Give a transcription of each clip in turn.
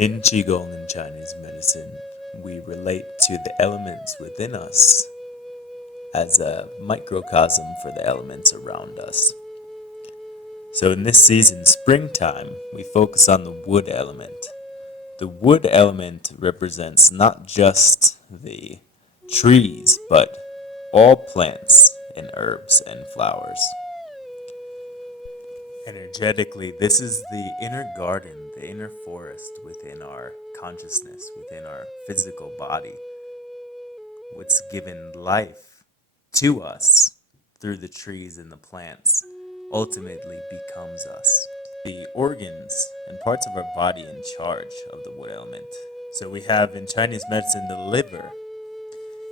In Qigong and Chinese medicine, we relate to the elements within us as a microcosm for the elements around us. So in this season, springtime, we focus on the wood element. The wood element represents not just the trees, but all plants and herbs and flowers. Energetically, this is the inner garden, the inner forest within our consciousness, within our physical body. What's given life to us through the trees and the plants ultimately becomes us. The organs and parts of our body in charge of the wood element. So we have in Chinese medicine the liver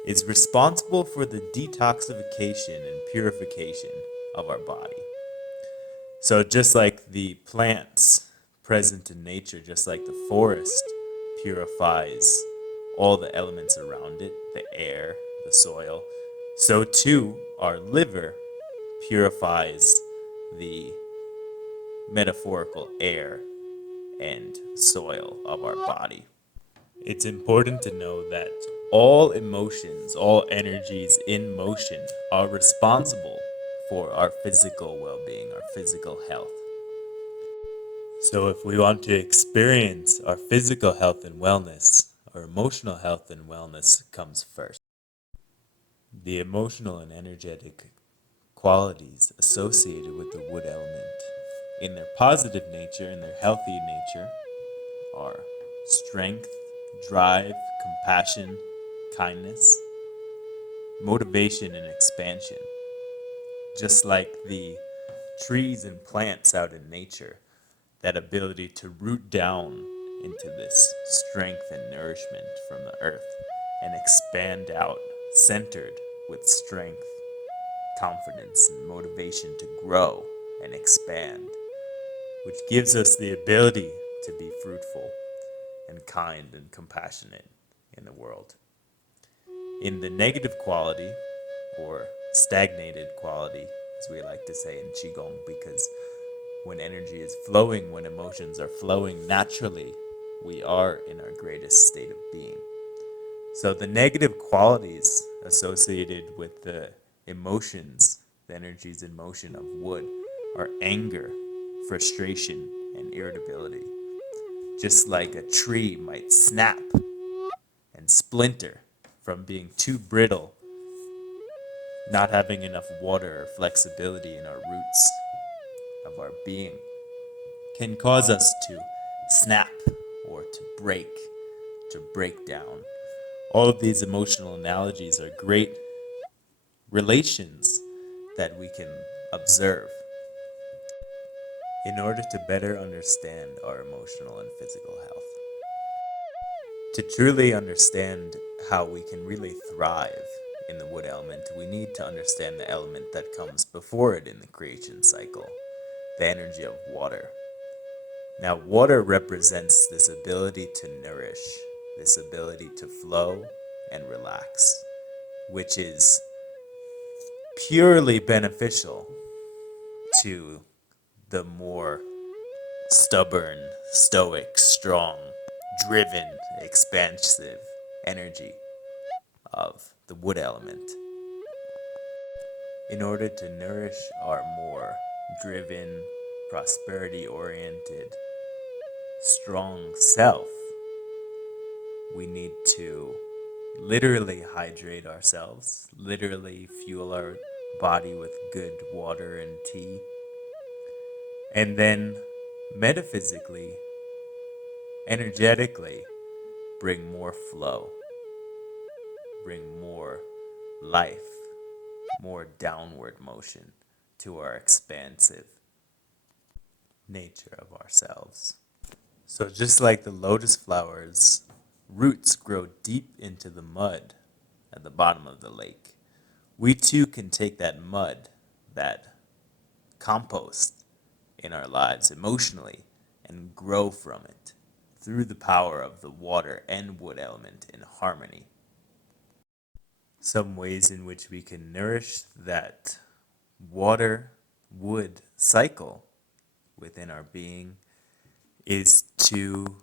is responsible for the detoxification and purification of our body. So just like the plants present in nature, just like the forest purifies all the elements around it, the air, the soil, so too our liver purifies the metaphorical air and soil of our body. It's important to know that all emotions, all energies in motion are responsible for our physical well-being, our physical health. So if we want to experience our physical health and wellness, our emotional health and wellness comes first. The emotional and energetic qualities associated with the wood element in their positive nature and their healthy nature are strength, drive, compassion, kindness, motivation, and expansion. Just like the trees and plants out in nature, that ability to root down into this strength and nourishment from the earth and expand out, centered with strength, confidence, and motivation to grow and expand, which gives us the ability to be fruitful and kind and compassionate in the world. In the negative quality, or stagnated quality, as we like to say in Qigong, because when energy is flowing, when emotions are flowing naturally, we are in our greatest state of being. So the negative qualities associated with the emotions, the energies in motion of wood, are anger, frustration, and irritability. Just like a tree might snap and splinter from being too brittle, not having enough water or flexibility in our roots of our being, can cause us to snap or to break down. All of these emotional analogies are great relations that we can observe in order to better understand our emotional and physical health. To truly understand how we can really thrive in the wood element, we need to understand the element that comes before it in the creation cycle, the energy of water. Now, water represents this ability to nourish, this ability to flow and relax, which is purely beneficial to the more stubborn, stoic, strong, driven, expansive energy of the wood element. In order to nourish our more driven, prosperity-oriented, strong self, we need to literally hydrate ourselves, literally fuel our body with good water and tea, and then metaphysically, energetically, bring more flow, bring more life, more downward motion to our expansive nature of ourselves. So just like the lotus flowers, roots grow deep into the mud at the bottom of the lake, we too can take that mud, that compost in our lives emotionally, and grow from it through the power of the water and wood element in harmony. Some ways in which we can nourish that water-wood cycle within our being is to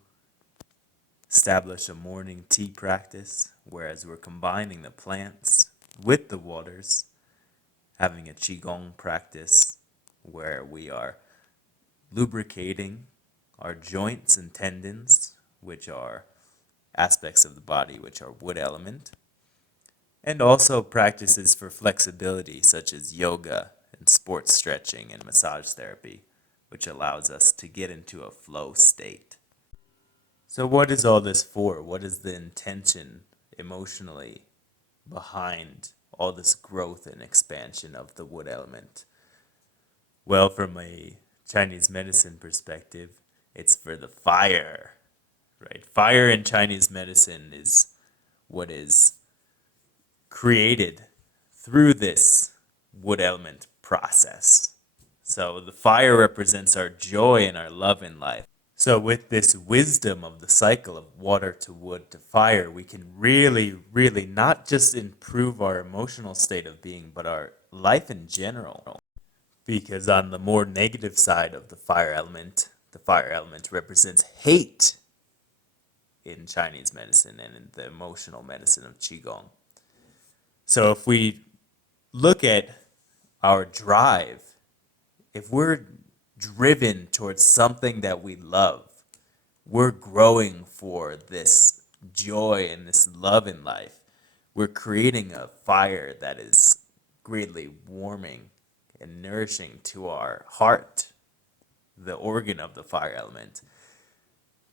establish a morning tea practice, whereas we're combining the plants with the waters, having a qigong practice where we are lubricating our joints and tendons, which are aspects of the body which are wood element, and also practices for flexibility such as yoga and sports stretching and massage therapy, which allows us to get into a flow state. So what is all this for? What is the intention emotionally behind all this growth and expansion of the wood element? Well, from a Chinese medicine perspective, it's for the fire, right? Fire in Chinese medicine is what is created through this wood element process. So the fire represents our joy and our love in life. So with this wisdom of the cycle of water to wood to fire, we can really, really not just improve our emotional state of being, but our life in general. Because on the more negative side of the fire element represents hate in Chinese medicine and in the emotional medicine of Qigong. So if we look at our drive, if we're driven towards something that we love, we're growing for this joy and this love in life. We're creating a fire that is greatly warming and nourishing to our heart, the organ of the fire element.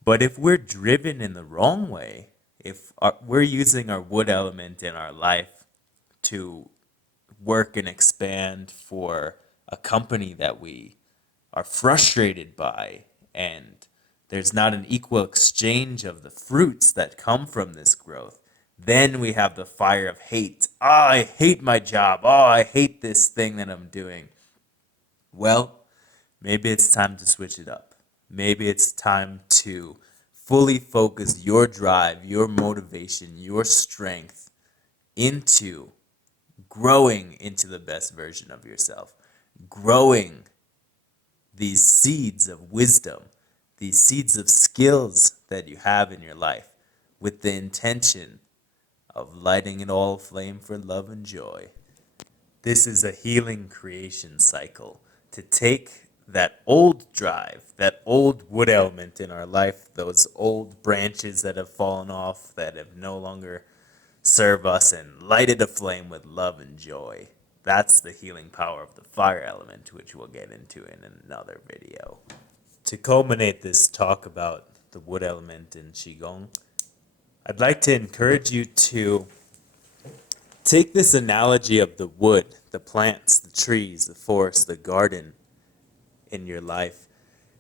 But if we're driven in the wrong way, if we're using our wood element in our life to work and expand for a company that we are frustrated by, and there's not an equal exchange of the fruits that come from this growth, then we have the fire of hate. Oh, I hate my job. Oh, I hate this thing that I'm doing. Well, maybe it's time to switch it up. Maybe it's time to fully focus your drive, your motivation, your strength into growing into the best version of yourself, growing these seeds of wisdom, these seeds of skills that you have in your life with the intention of lighting it all aflame for love and joy. This is a healing creation cycle to take that old drive, that old wood element in our life, those old branches that have fallen off, that have no longer serve us, and light it aflame with love and joy. That's the healing power of the fire element, which we'll get into in another video. To culminate this talk about the wood element in Qigong, I'd like to encourage you to take this analogy of the wood, the plants, the trees, the forest, the garden in your life,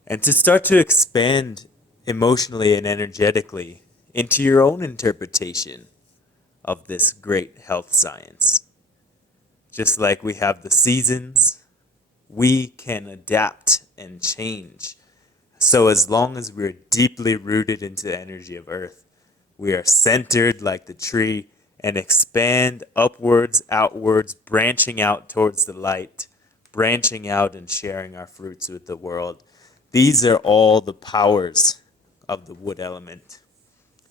and to start to expand emotionally and energetically into your own interpretation of this great health science. Just like we have the seasons, we can adapt and change. So as long as we're deeply rooted into the energy of earth, we are centered like the tree and expand upwards, outwards, branching out towards the light, branching out and sharing our fruits with the world. These are all the powers of the wood element.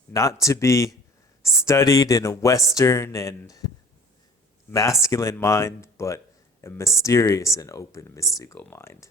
Not to be studied in a Western and masculine mind, but a mysterious and open mystical mind.